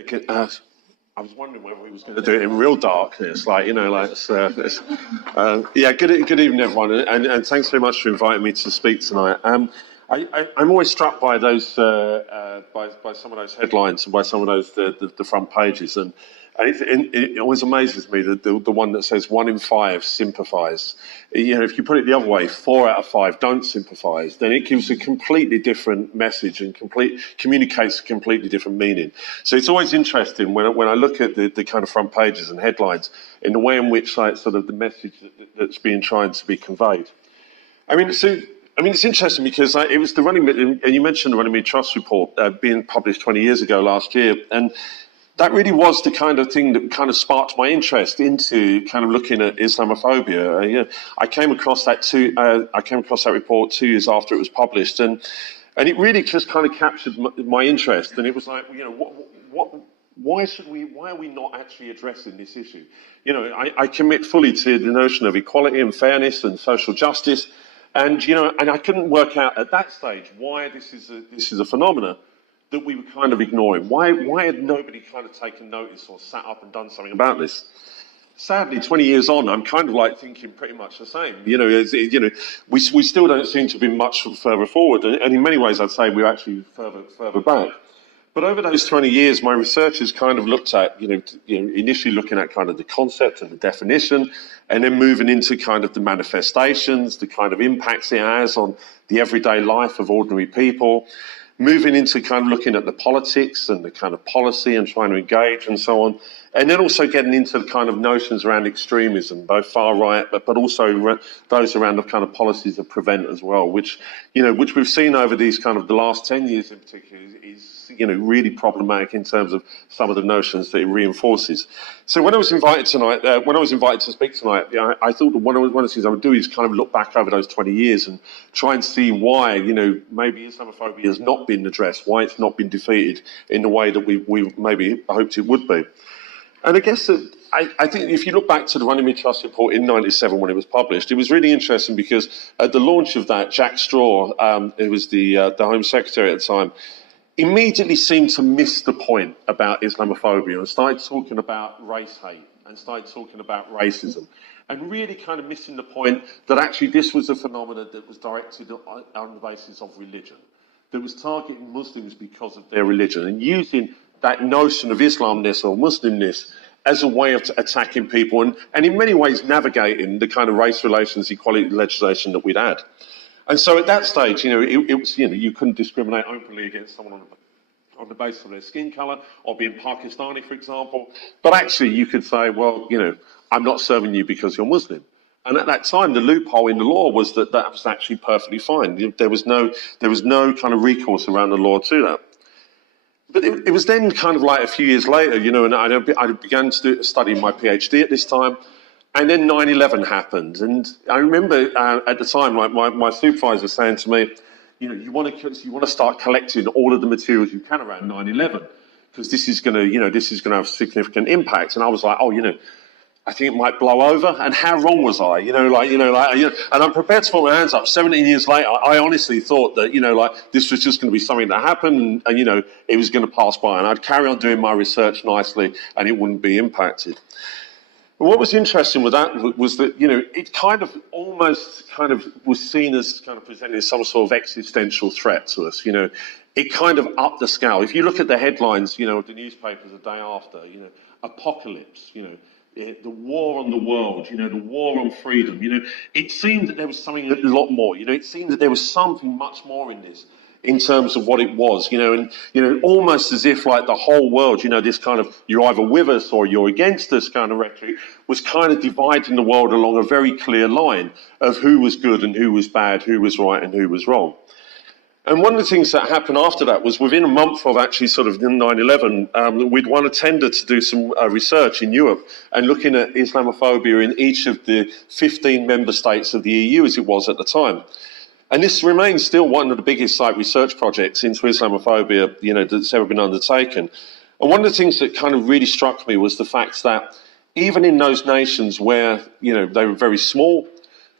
I was wondering whether we was going to do it in real darkness, like, yeah. Good evening, everyone, and thanks very much for inviting me to speak tonight. I'm always struck by those, by some of those headlines and by some of those the front pages, and it always amazes me that the one that says 1 in 5 sympathise. If you put it the other way, 4 out of 5 don't sympathise, then it gives a completely different message and communicates a completely different meaning. So it's always interesting when I look at the kind of front pages and headlines in the way in which, like, sort of the message that's being trying to be conveyed. It's interesting because it was the Runnymede, and you mentioned the Runnymede Trust report being published 20 years ago last year, and that really was the kind of thing that kind of sparked my interest into kind of looking at Islamophobia. I came across that report 2 years after it was published, and it really just kind of captured my interest. And it was like, why are we not actually addressing this issue? I commit fully to the notion of equality and fairness and social justice, and I couldn't work out at that stage why this is a phenomenon that we were kind of ignoring. Why had nobody kind of taken notice or sat up and done something about this? Sadly, 20 years on, I'm kind of like thinking pretty much the same. We still don't seem to have been much further forward, and in many ways, I'd say we're actually further back. But over those 20 years, my research has kind of looked at, initially looking at kind of the concept and the definition, and then moving into kind of the manifestations, the kind of impacts it has on the everyday life of ordinary people, moving into kind of looking at the politics and the kind of policy and trying to engage and so on. And then also getting into the kind of notions around extremism, both far right, but also those around the kind of policies that prevent as well, which we've seen over these kind of the last 10 years in particular is really problematic in terms of some of the notions that it reinforces. So when I was invited to speak tonight, I thought that one of the things I would do is kind of look back over those 20 years and try and see why, maybe Islamophobia has not been addressed, why it's not been defeated in the way that we maybe hoped it would be. And I guess that I think if you look back to the Runnymede Trust report in '97 when it was published, it was really interesting because at the launch of that, Jack Straw, who was the Home Secretary at the time, immediately seemed to miss the point about Islamophobia and started talking about race hate and started talking about racism, and really kind of missing the point that actually this was a phenomenon that was directed on the basis of religion, that was targeting Muslims because of their religion, and using that notion of Islamness or Muslimness as a way of attacking people and in many ways navigating the kind of race relations equality legislation that we'd had. And so at that stage, it was, you couldn't discriminate openly against someone on the basis of their skin colour or being Pakistani, for example. But actually you could say, well, I'm not serving you because you're Muslim. And at that time, the loophole in the law was that was actually perfectly fine. There was no kind of recourse around the law to that. But it was then kind of like a few years later, and I began to study my PhD at this time, and then 9/11 happened. And I remember at the time, like my supervisor saying to me, you want to start collecting all of the materials you can around 9/11 because this is going to have a significant impact. And I was like, I think it might blow over. And how wrong was I? And I'm prepared to put my hands up. 17 years later, I honestly thought that, this was just going to be something that happened and, it was going to pass by. And I'd carry on doing my research nicely and it wouldn't be impacted. But what was interesting with that was that, it kind of almost kind of was seen as kind of presenting some sort of existential threat to us. It kind of upped the scale. If you look at the headlines, of the newspapers the day after, apocalypse, the war on the world, the war on freedom, it seemed that there was something a lot more, it seemed that there was something much more in this in terms of what it was, and, almost as if like the whole world, this kind of, you're either with us or you're against us kind of rhetoric was kind of dividing the world along a very clear line of who was good and who was bad, who was right and who was wrong. And one of the things that happened after that was within a month of actually sort of 9/11, we'd won a tender to do some research in Europe and looking at Islamophobia in each of the 15 member states of the EU as it was at the time. And this remains still one of the biggest research projects into Islamophobia, that's ever been undertaken. And one of the things that kind of really struck me was the fact that even in those nations where, they were very small,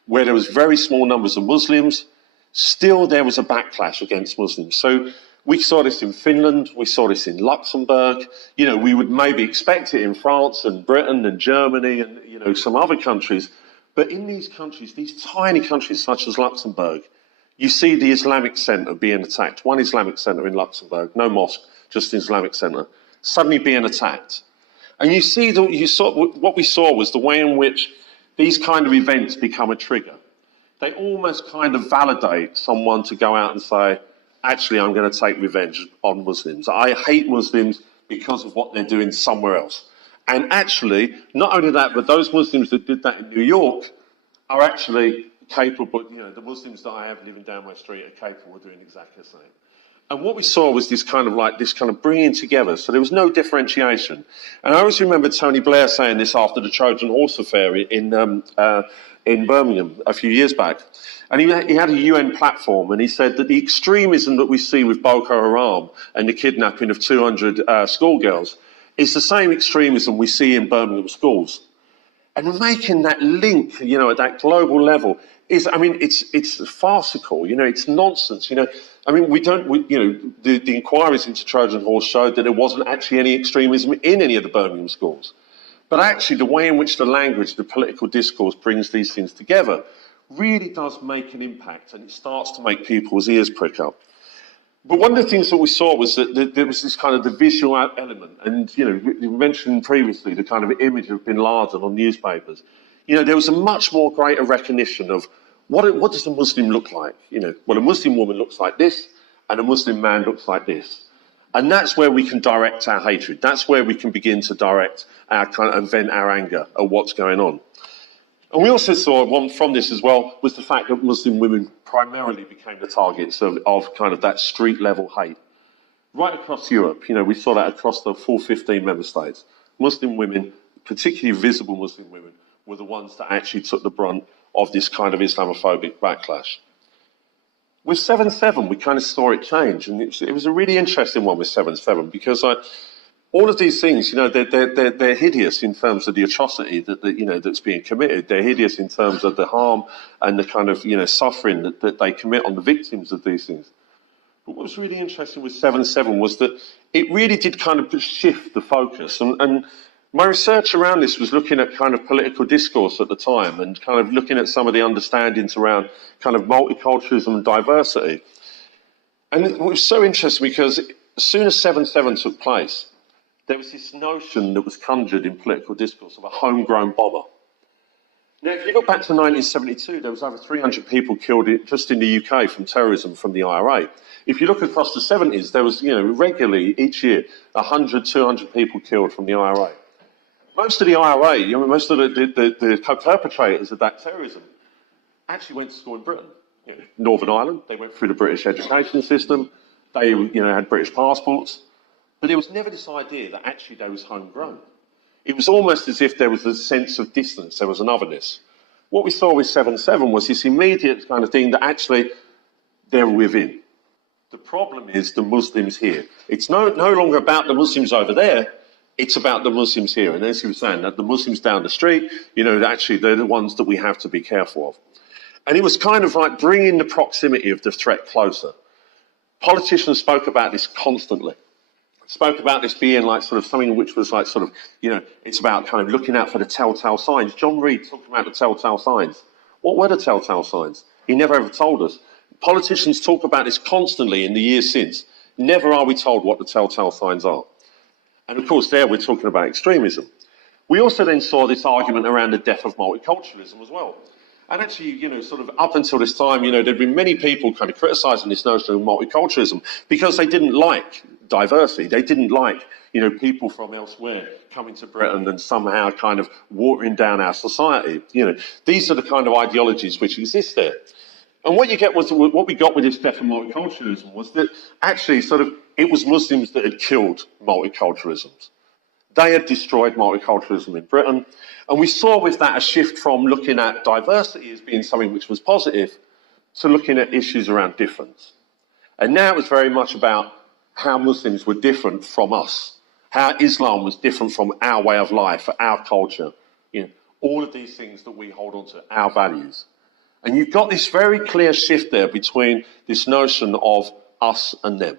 where there was very small numbers of Muslims, still there was a backlash against Muslims. So We saw this in Finland, we saw this in Luxembourg, you know, we would maybe expect it in France and Britain and Germany and, you know, some other countries. But in these countries, these tiny countries such as Luxembourg, you see the Islamic centre being attacked. One Islamic centre in Luxembourg, no mosque, just an Islamic centre, suddenly being attacked. And you see, what we saw was the way in which these kind of events become a trigger. They almost kind of validate someone to go out and say, actually, I'm going to take revenge on Muslims. I hate Muslims because of what they're doing somewhere else. And actually, not only that, but those Muslims that did that in New York are actually capable, you know, the Muslims that I have living down my street are capable of doing exactly the same. And what we saw was this kind of bringing together. So there was no differentiation. And I always remember Tony Blair saying this after the Trojan Horse affair in Birmingham a few years back. And he had a UN platform, and he said that the extremism that we see with Boko Haram and the kidnapping of 200 schoolgirls is the same extremism we see in Birmingham schools. And making that link, you know, at that global level is, I mean, it's farcical, you know, it's nonsense, you know. I mean, the inquiries into Trojan Horse showed that there wasn't actually any extremism in any of the Birmingham schools. But actually, the way in which the language, the political discourse brings these things together really does make an impact, and it starts to make people's ears prick up. But one of the things that we saw was that there was this kind of the visual element, and you know, you mentioned previously the kind of image of Bin Laden on newspapers. You know, there was a much more greater recognition of what does a Muslim look like? You know, well, a Muslim woman looks like this, and a Muslim man looks like this. And that's where we can direct our hatred. That's where we can begin to direct our kind of, and vent our anger at what's going on. And we also saw one from this as well was the fact that Muslim women primarily became the targets of kind of that street level hate. Right across Europe, you know, we saw that across the full 15 member states. Muslim women, particularly visible Muslim women, were the ones that actually took the brunt of this kind of Islamophobic backlash. With 7/7, we kind of saw it change, and it was a really interesting one with 7/7 because all of these things, you know, they're hideous in terms of the atrocity that you know that's being committed. They're hideous in terms of the harm and the kind of, you know, suffering that they commit on the victims of these things. But what was really interesting with 7/7 was that it really did kind of shift the focus. And my research around this was looking at kind of political discourse at the time and kind of looking at some of the understandings around kind of multiculturalism and diversity. And it was so interesting because as soon as 7/7 took place, there was this notion that was conjured in political discourse of a homegrown bomber. Now, if you look back to 1972, there was over 300 people killed just in the UK from terrorism from the IRA. If you look across the 70s, there was, you know, regularly each year 100, 200 people killed from the IRA. Most of the IRA, you know, most of the perpetrators of that terrorism actually went to school in Britain. You know, Northern Ireland, they went through the British education system. They, you know, had British passports. But there was never this idea that actually they was homegrown. It was almost as if there was a sense of distance, there was an otherness. What we saw with 7/7 was this immediate kind of thing that actually they're within. The problem is the Muslims here. It's no longer about the Muslims over there, it's about the Muslims here. And as you were saying, that the Muslims down the street, you know, actually they're the ones that we have to be careful of. And it was kind of like bringing the proximity of the threat closer. Politicians spoke about this constantly. Spoke about this being like sort of something which was like sort of, you know, it's about kind of looking out for the telltale signs. John Reed talked about the telltale signs. What were the telltale signs? He never ever told us. Politicians talk about this constantly in the years since. Never are we told what the telltale signs are. And of course there we're talking about extremism. We also then saw this argument around the death of multiculturalism as well. And actually, you know, sort of up until this time, you know, there'd been many people kind of criticising this notion of multiculturalism because they didn't like diversity. They didn't like, you know, people from elsewhere coming to Britain and somehow kind of watering down our society. You know, these are the kind of ideologies which exist there. And what you get was, what we got with this death of multiculturalism was that actually sort of it was Muslims that had killed multiculturalism. They had destroyed multiculturalism in Britain. And we saw with that a shift from looking at diversity as being something which was positive to looking at issues around difference. And now it was very much about how Muslims were different from us, how Islam was different from our way of life, our culture, you know, all of these things that we hold on to, our values. And you've got this very clear shift there between this notion of us and them.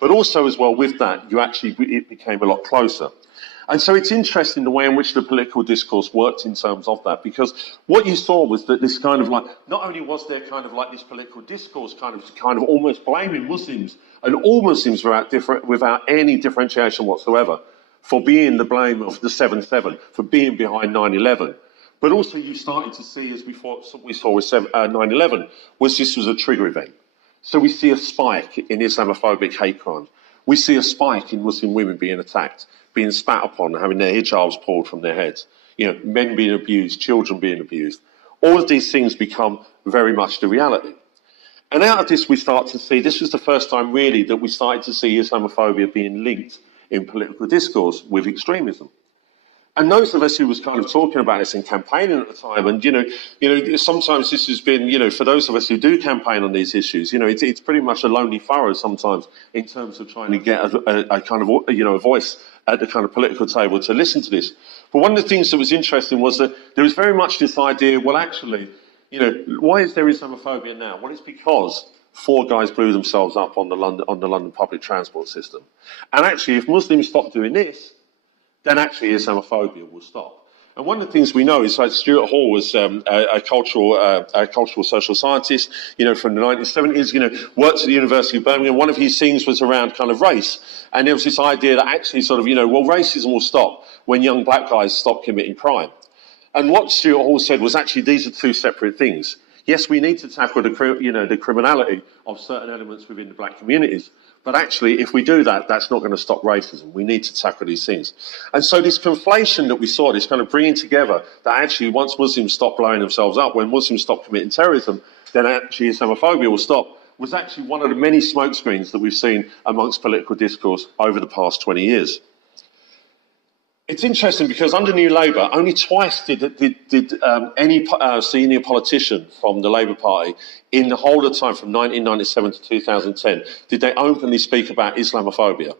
But also as well with that, it became a lot closer. And so it's interesting the way in which the political discourse worked in terms of that, because what you saw was that this kind of like, not only was there kind of like this political discourse kind of almost blaming Muslims and all Muslims without any differentiation whatsoever for being the blame of the 7/7, for being behind 9/11. But also you started to see, as we saw with 9/11, this was a trigger event. So we see a spike in Islamophobic hate crimes. We see a spike in Muslim women being attacked, being spat upon, having their hijabs pulled from their heads. Men being abused, children being abused. All of these things become very much the reality. And out of this, we start to see, this was the first time really that we started to see Islamophobia being linked in political discourse with extremism. And those of us who was kind of talking about this and campaigning at the time, and sometimes this has been, for those of us who do campaign on these issues, it's pretty much a lonely furrow sometimes in terms of trying to get a kind of, a voice at the kind of political table to listen to this. But one of the things that was interesting was that there was very much this idea, well, actually, why is there Islamophobia now? Well, it's because 4 guys blew themselves up on the London public transport system. And actually, if Muslims stop doing this, then actually Islamophobia will stop. And one of the things we know is that Stuart Hall was a cultural social scientist, from the 1970s, worked at the University of Birmingham. One of his things was around kind of race. And there was this idea that actually racism will stop when young black guys stop committing crime. And what Stuart Hall said was actually these are 2 separate things. Yes, we need to tackle the criminality of certain elements within the black communities. But actually, if we do that, that's not going to stop racism. We need to tackle these things. And so this conflation that we saw, this kind of bringing together, that actually once Muslims stop blowing themselves up, when Muslims stop committing terrorism, then actually Islamophobia will stop, was actually one of the many smokescreens that we've seen amongst political discourse over the past 20 years. It's interesting because under New Labour, only twice did any senior politician from the Labour Party in the whole of the time from 1997 to 2010 did they openly speak about Islamophobia.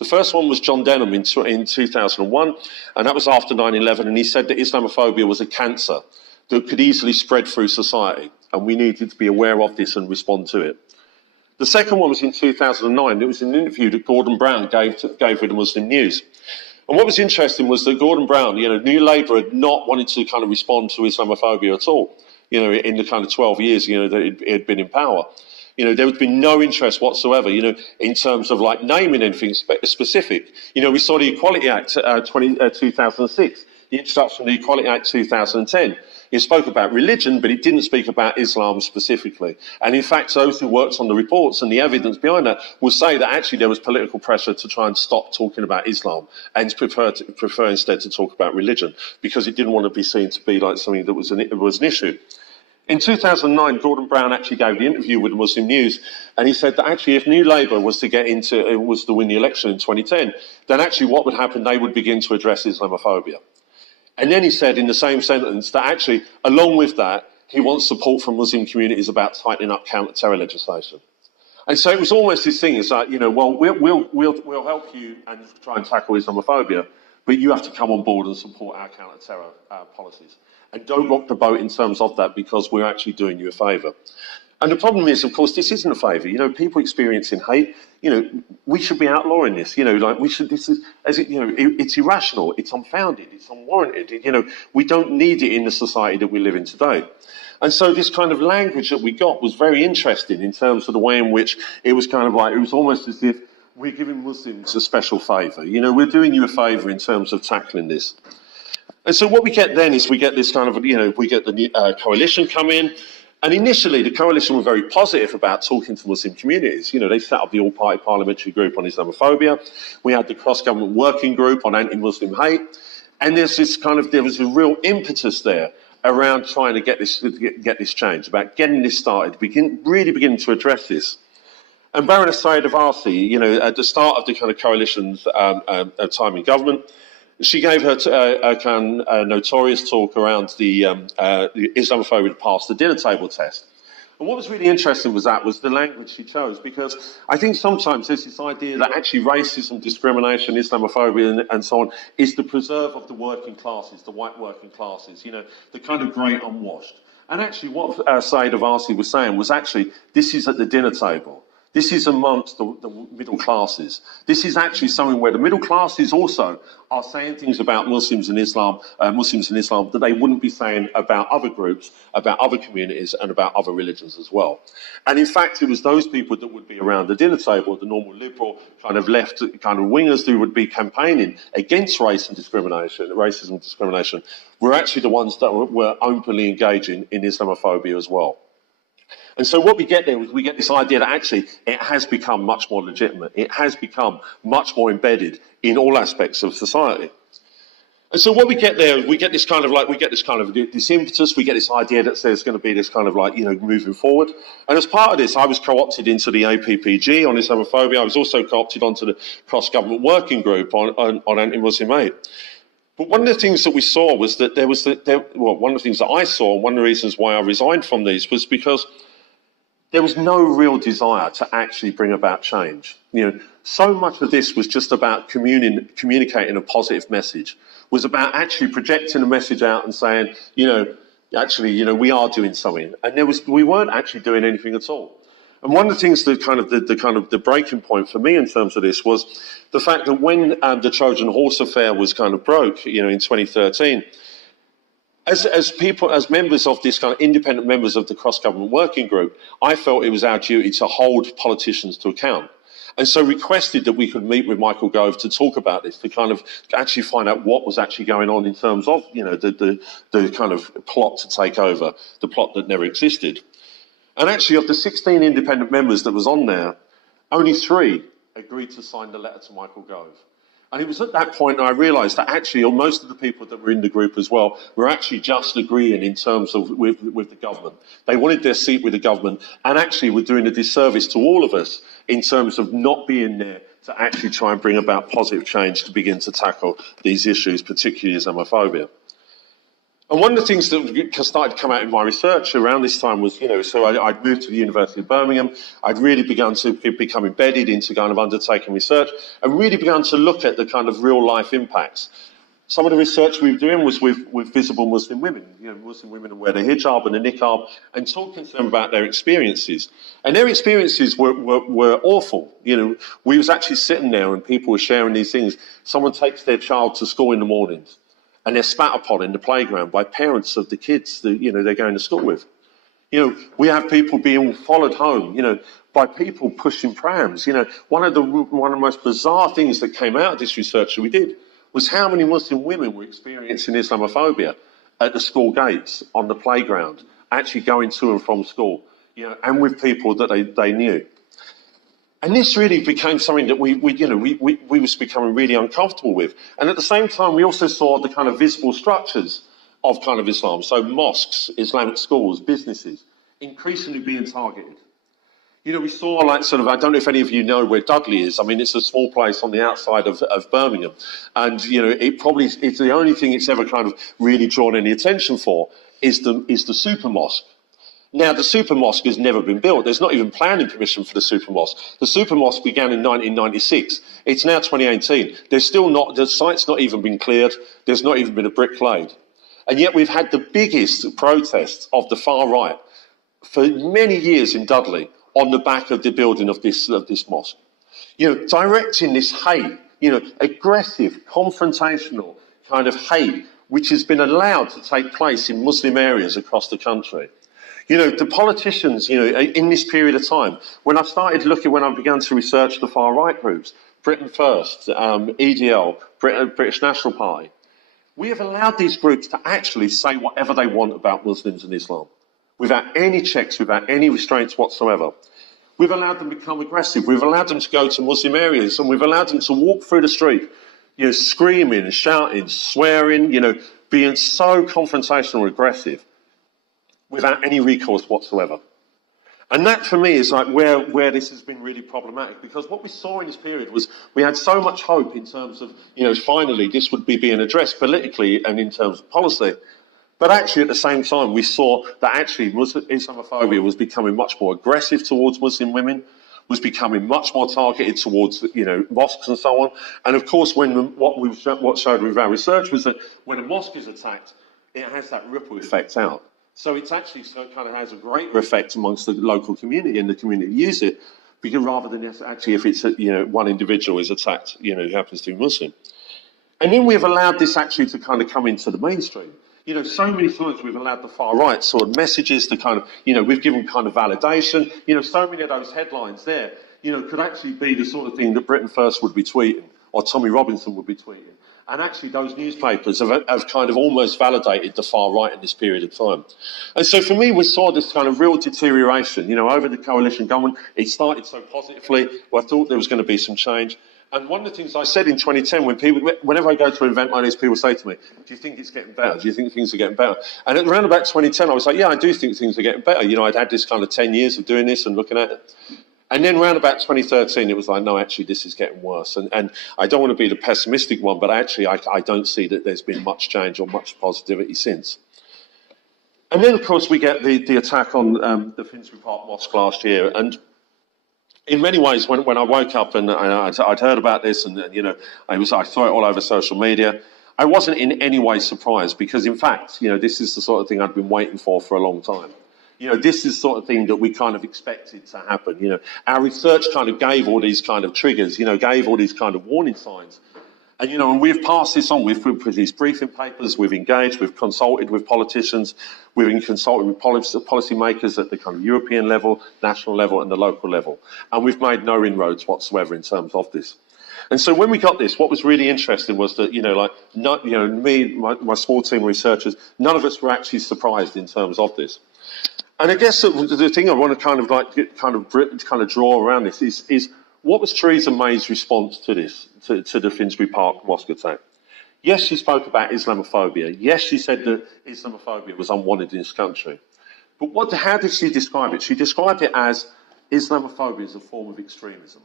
The first one was John Denham in 2001, and that was after 9/11, and he said that Islamophobia was a cancer that could easily spread through society, and we needed to be aware of this and respond to it. The second one was in 2009. It was an interview that Gordon Brown gave with the Muslim News. And what was interesting was that Gordon Brown, New Labour had not wanted to kind of respond to Islamophobia at all, in the kind of 12 years, that it had been in power. There had been no interest whatsoever, in terms of like naming anything specific. We saw the Equality Act 2006, the introduction of the Equality Act 2010. It spoke about religion, but it didn't speak about Islam specifically. And in fact, those who worked on the reports and the evidence behind that will say that actually there was political pressure to try and stop talking about Islam and prefer instead to talk about religion because it didn't want to be seen to be like something that was an issue. In 2009, Gordon Brown actually gave the interview with the Muslim News, and he said that actually if New Labour was to win the election in 2010, then actually what would happen, they would begin to address Islamophobia. And then he said in the same sentence that actually, along with that, he wants support from Muslim communities about tightening up counter-terror legislation. And so it was almost this thing, it's like, we'll help you and try and tackle Islamophobia, but you have to come on board and support our counter-terror policies. And don't rock the boat in terms of that because we're actually doing you a favour. And the problem is, of course, this isn't a favour. People experiencing hate, we should be outlawing this. It's irrational, it's unfounded, it's unwarranted. We don't need it in the society that we live in today. And so this kind of language that we got was very interesting in terms of the way in which it was kind of like, it was almost as if we're giving Muslims a special favour. We're doing you a favour in terms of tackling this. And so what we get then is we get this kind of, we get the new, coalition come in. And initially, the coalition were very positive about talking to Muslim communities. They set up the all-party parliamentary group on Islamophobia. We had the cross-government working group on anti-Muslim hate. And there was a real impetus there around trying to get this change, about getting this started, really beginning to address this. And Baroness Saeed Abbasi, at the start of the kind of coalition's time in government, she gave her a notorious talk around the Islamophobia past the dinner table test. And what was really interesting was the language she chose, because I think sometimes there's this idea that actually racism, discrimination, Islamophobia and so on is the preserve of the working classes, the white working classes, the kind of great unwashed. And actually what Saeed Abbasi was saying was actually this is at the dinner table. This is amongst the middle classes. This is actually something where the middle classes also are saying things about Muslims and Islam that they wouldn't be saying about other groups, about other communities, and about other religions as well. And in fact, it was those people that would be around the dinner table, the normal liberal kind of left kind of wingers who would be campaigning against racism and discrimination, were actually the ones that were openly engaging in Islamophobia as well. And so what we get there is we get this idea that actually it has become much more legitimate. It has become much more embedded in all aspects of society. And so what we get there, we get this impetus, we get this idea that there's going to be this kind of like, moving forward. And as part of this, I was co-opted into the APPG on Islamophobia. I was also co-opted onto the cross-government working group on anti-Muslim hate. But one of the things that we saw was that one of the things that I saw, and one of the reasons why I resigned from these was because there was no real desire to actually bring about change. So much of this was just about communicating a positive message, was about actually projecting a message out and saying, we are doing something. And we weren't actually doing anything at all. And one of the things that the breaking point for me in terms of this was the fact that when the Trojan Horse affair was kind of broke, in 2013, as members of this kind of independent members of the cross-government working group, I felt it was our duty to hold politicians to account. And so requested that we could meet with Michael Gove to talk about this, to kind of actually find out what was actually going on in terms of, the kind of plot to take over, the plot that never existed. And actually, of the 16 independent members that was on there, only 3 agreed to sign the letter to Michael Gove. And it was at that point that I realised that actually most of the people that were in the group as well were actually just agreeing in terms of with the government. They wanted their seat with the government and actually were doing a disservice to all of us in terms of not being there to actually try and bring about positive change to begin to tackle these issues, particularly Islamophobia. And one of the things that started to come out in my research around this time was, so I'd moved to the University of Birmingham. I'd really begun to become embedded into kind of undertaking research and really begun to look at the kind of real life impacts. Some of the research we were doing was with visible Muslim women, Muslim women who wear the hijab and the niqab, and talking to them about their experiences. And their experiences were awful. We was actually sitting there and people were sharing these things. Someone takes their child to school in the mornings, and they're spat upon in the playground by parents of the kids that, they're going to school with. We have people being followed home, by people pushing prams. One of the most bizarre things that came out of this research that we did was how many Muslim women were experiencing Islamophobia at the school gates, on the playground, actually going to and from school, and with people that they knew. And this really became something that we was becoming really uncomfortable with. And at the same time, we also saw the kind of visible structures of kind of Islam. So mosques, Islamic schools, businesses, increasingly being targeted. We saw I don't know if any of you know where Dudley is. I mean, it's a small place on the outside of Birmingham. And, it's the only thing it's ever kind of really drawn any attention for is the super mosque. Now, the super mosque has never been built. There's not even planning permission for the super mosque. The super mosque began in 1996. It's now 2018. The site's not even been cleared. There's not even been a brick laid. And yet we've had the biggest protests of the far right for many years in Dudley on the back of the building of this mosque. Directing this hate, aggressive, confrontational kind of hate, which has been allowed to take place in Muslim areas across the country. The politicians, in this period of time, when I began to research the far right groups, Britain First, EDL, British National Party, we have allowed these groups to actually say whatever they want about Muslims and Islam, without any checks, without any restraints whatsoever. We've allowed them to become aggressive. We've allowed them to go to Muslim areas, and we've allowed them to walk through the street, screaming, shouting, swearing, being so confrontational and aggressive, without any recourse whatsoever. And that, for me, is where this has been really problematic, because what we saw in this period was we had so much hope in terms of, finally this would be being addressed politically and in terms of policy. But actually, at the same time, we saw that actually Islamophobia was becoming much more aggressive towards Muslim women, was becoming much more targeted towards, mosques and so on. And of course, what showed with our research was that when a mosque is attacked, it has that ripple effect out. So it kind of has a greater effect amongst the local community and the community use it. because rather than actually if it's, one individual is attacked, who happens to be Muslim. And then we've allowed this actually to kind of come into the mainstream. So many times we've allowed the far right sort of messages to kind of, we've given kind of validation. So many of those headlines there, could actually be the sort of thing that Britain First would be tweeting or Tommy Robinson would be tweeting. And actually those newspapers have kind of almost validated the far right in this period of time. And so for me, we saw this kind of real deterioration, over the coalition government. It started so positively. Well, I thought there was going to be some change. And one of the things I said in 2010, whenever I go to an event like this, people say to me, do you think it's getting better? Do you think things are getting better? And at around about 2010, I was like, yeah, I do think things are getting better. I'd had this kind of 10 years of doing this and looking at it. And then around about 2013, it was like, no, actually, this is getting worse. And I don't want to be the pessimistic one, but actually, I don't see that there's been much change or much positivity since. And then, of course, we get the attack on the Finsbury Park Mosque last year. And in many ways, when I woke up and I'd heard about this and, I saw it all over social media, I wasn't in any way surprised because, in fact, this is the sort of thing I'd been waiting for a long time. This is the sort of thing that we kind of expected to happen. Our research kind of gave all these kind of triggers, gave all these kind of warning signs. And, and we've passed this on. We've produced briefing papers, we've engaged, we've consulted with politicians, we've been consulting with policy makers at the kind of European level, national level and the local level. And we've made no inroads whatsoever in terms of this. And so when we got this, what was really interesting was that, my small team of researchers, none of us were actually surprised in terms of this. And I guess the thing I want to kind of draw around this is what was Theresa May's response to this, to the Finsbury Park mosque attack? Yes, she spoke about Islamophobia. Yes, she said that Islamophobia was unwanted in this country. But how did she describe it? She described it as Islamophobia is a form of extremism.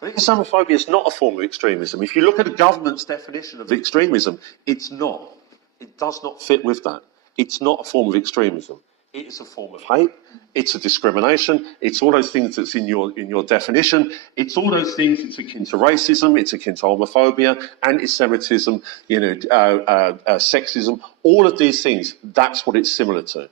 I think Islamophobia is not a form of extremism. If you look at the government's definition of extremism, it's not. It does not fit with that. It's not a form of extremism. It is a form of hate. It's a discrimination. It's all those things that's in your definition. It's all those things. It's akin to racism. It's akin to homophobia, anti-Semitism, sexism. All of these things. That's what it's similar to.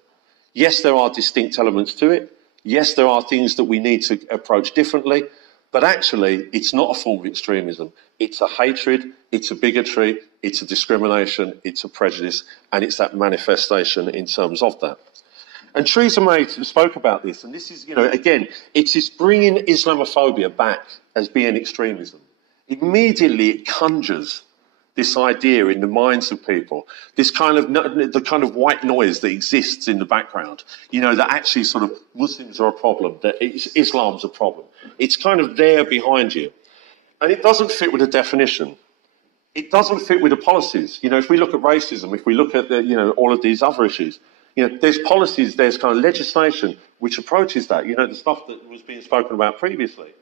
Yes, there are distinct elements to it. Yes, there are things that we need to approach differently. But actually, it's not a form of extremism. It's a hatred. It's a bigotry. It's a discrimination. It's a prejudice, and it's that manifestation in terms of that. And Theresa May spoke about this, and this is, again, it's this bringing Islamophobia back as being extremism. Immediately it conjures this idea in the minds of people, this kind of, the kind of white noise that exists in the background, that actually sort of Muslims are a problem, that Islam's a problem. It's kind of there behind you. And it doesn't fit with the definition. It doesn't fit with the policies. If we look at racism, if we look at all of these other issues, there's policies, there's kind of legislation which approaches that, the stuff that was being spoken about previously.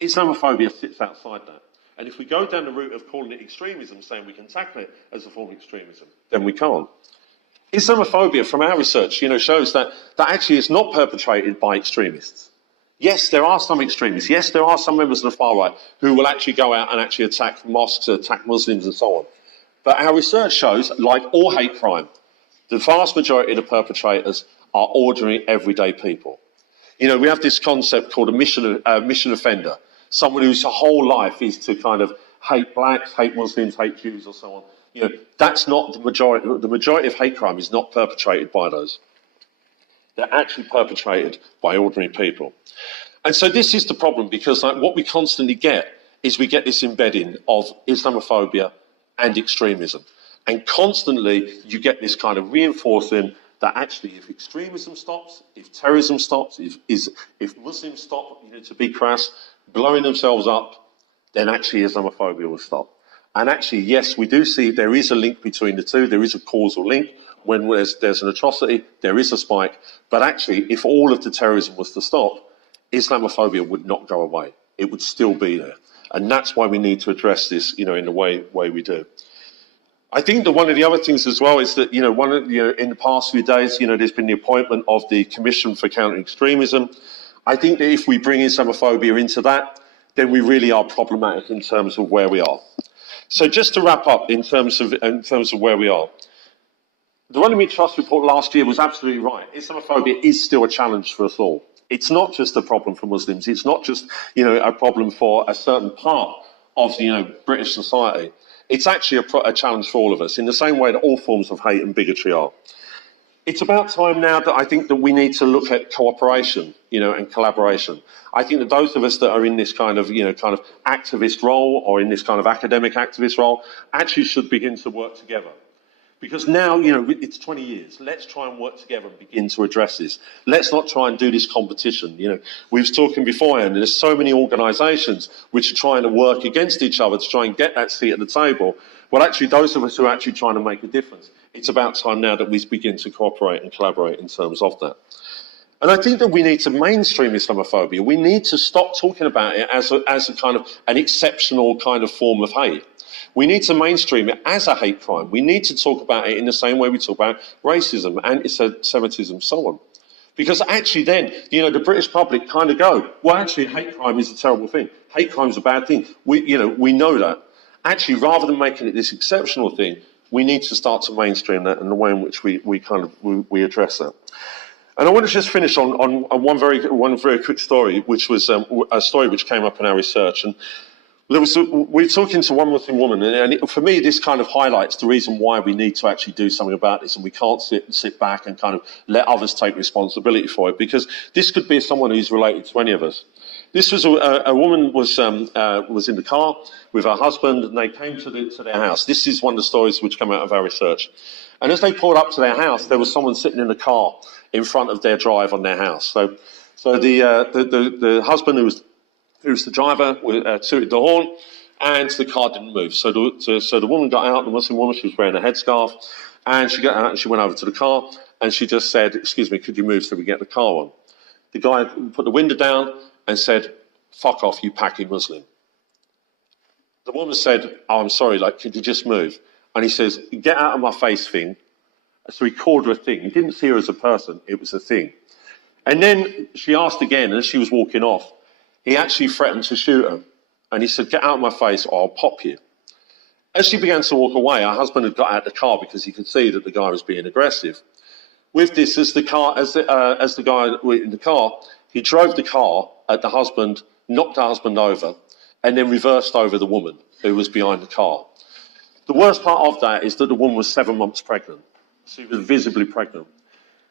Islamophobia sits outside that. And if we go down the route of calling it extremism, saying we can tackle it as a form of extremism, then we can't. Islamophobia, from our research, shows that actually it's not perpetrated by extremists. Yes, there are some extremists. Yes, there are some members of the far right who will actually go out and actually attack mosques, attack Muslims and so on. But our research shows, like all hate crime, the vast majority of the perpetrators are ordinary, everyday people. We have this concept called a mission offender, someone whose whole life is to kind of hate blacks, hate Muslims, hate Jews, or so on. That's not the majority. The majority of hate crime is not perpetrated by those. They're actually perpetrated by ordinary people. And so this is the problem, because what we constantly get is we get this embedding of Islamophobia and extremism. And constantly you get this kind of reinforcing that actually if extremism stops, if terrorism stops, if Muslims stop, to be crass, blowing themselves up, then actually Islamophobia will stop. And actually, yes, we do see there is a link between the two. There is a causal link. When there's an atrocity, there is a spike. But actually, if all of the terrorism was to stop, Islamophobia would not go away. It would still be there. And that's why we need to address this, in the way we do. I think that one of the other things as well is that, in the past few days, there's been the appointment of the Commission for Counter-Extremism. I think that if we bring Islamophobia into that, then we really are problematic in terms of where we are. So just to wrap up in terms of where we are, the Runnymede Trust report last year was absolutely right. Islamophobia is still a challenge for us all. It's not just a problem for Muslims. It's not just, a problem for a certain part of, British society. It's actually a challenge for all of us, in the same way that all forms of hate and bigotry are. It's about time now that I think that we need to look at cooperation, and collaboration. I think that those of us that are in this kind of activist role, or in this kind of academic activist role, actually should begin to work together. Because now, it's 20 years. Let's try and work together and begin to address this. Let's not try and do this competition. We were talking beforehand, and there's so many organisations which are trying to work against each other to try and get that seat at the table. Well, actually, those of us who are actually trying to make a difference, it's about time now that we begin to cooperate and collaborate in terms of that. And I think that we need to mainstream Islamophobia. We need to stop talking about it as a kind of an exceptional kind of form of hate. We need to mainstream it as a hate crime. We need to talk about it in the same way we talk about racism, anti-Semitism, so on. Because actually then, the British public kind of go, well, actually, hate crime is a terrible thing. Hate crime is a bad thing. We know that. Actually, rather than making it this exceptional thing, we need to start to mainstream that in the way in which we address that. And I want to just finish on one very quick story, which was a story which came up in our research. And we were talking to one Muslim woman, and for me, this kind of highlights the reason why we need to actually do something about this, and we can't sit back and kind of let others take responsibility for it, because this could be someone who's related to any of us. This was a woman was in the car with her husband, and they came to their house. This is one of the stories which come out of our research. And as they pulled up to their house, there was someone sitting in the car in front of their drive on their house. So the husband, who was the driver, tooted the horn, and the car didn't move. So the woman got out, the Muslim woman, she was wearing a headscarf, and she got out and she went over to the car, and she just said, "Excuse me, could you move so we get the car on?" The guy put the window down and said, "Fuck off, you packy Muslim." The woman said, "Oh, I'm sorry, could you just move?" And he says, "Get out of my face, thing." So he called her a thing. He didn't see her as a person, it was a thing. And then she asked again, and as she was walking off, he actually threatened to shoot her. And he said, "Get out of my face or I'll pop you." As she began to walk away, her husband had got out of the car because he could see that the guy was being aggressive. With this, as the guy in the car, he drove the car at the husband, knocked the husband over, and then reversed over the woman who was behind the car. The worst part of that is that the woman was 7 months pregnant. She was visibly pregnant.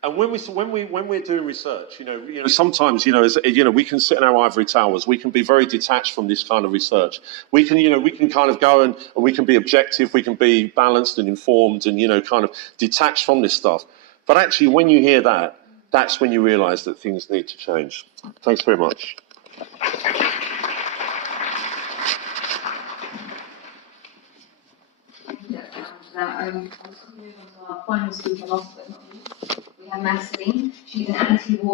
And when we're doing research, sometimes, we can sit in our ivory towers. We can be very detached from this kind of research. We can kind of go and we can be objective. We can be balanced and informed and, kind of detached from this stuff. But actually, when you hear that, that's when you realise that things need to change. Thanks very much. I'll move on to our final speaker, last but not least. We have Maxine. She's an anti-war